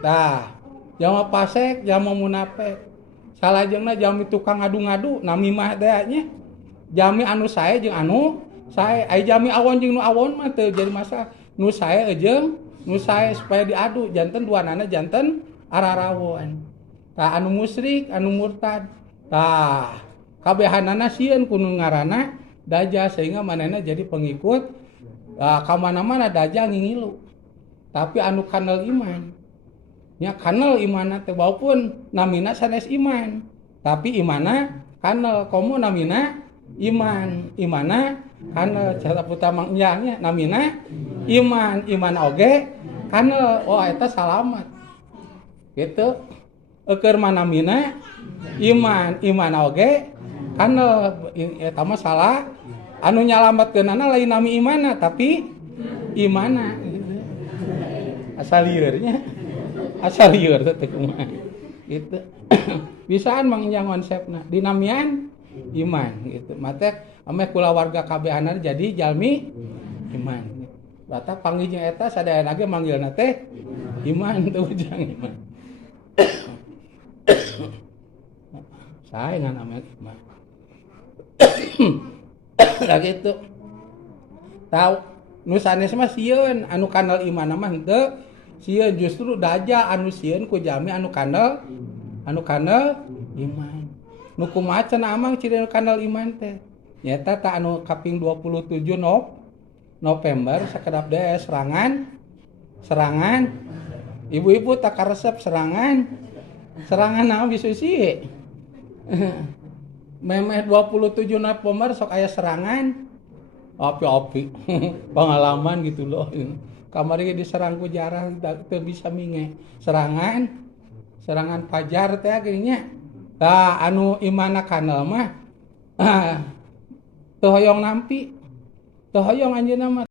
tah jalma pasek jalma munafik salajengna jalmi tukang ngadu-ngadu namimah teh nya jami anu sae jeung anu sae ai jami awon jeung nu awon mah teu jadi masalah nu sae jeung nu sae supaya diadu janten duanana janten ararawon tah anu musyrik anu murtad tah kabehanana sieun kudu ngaranna dajjal sehingga manehna jadi pengikut ka mana-mana dajjal ngingilu tapi anu kanal iman nya kanal imanna teh walaupun namina sanes iman tapi imana kanal komo namina imana kanal cara putamang nya namina iman oge kanal oh eta salamat gitu keur manamina iman oge kanal eta mah salah anu nyalametkeunana lain nami imana tapi imana asal lieur teh kumaha gitu bisaan manginjang konsepna dinamian iman gitu mate ame kulawarga kabehanna jadi jalmi iman bata panggilnya eta sadayana ge manggilna teh iman teh ujang iman sae nganana iman lah gitu tahu nu sanes mah sieun anu kanal iman mah henteu sieun justru dajjal anu sieun ku jami anu kanal iman nu kumaha cenah amang ciri anu kanal iman teh nyata ta anu kaping 27 November sakedap deui serangan ibu-ibu tak karesep serangan naon bisu sih memeh 27 November sok aya serangan api-api pengalaman gitu loh kamari diserang ku jarang teu bisa minge serangan fajar teh geunya tah anu imana kanal mah teu hoyong nampi teu hoyong anjeunna mah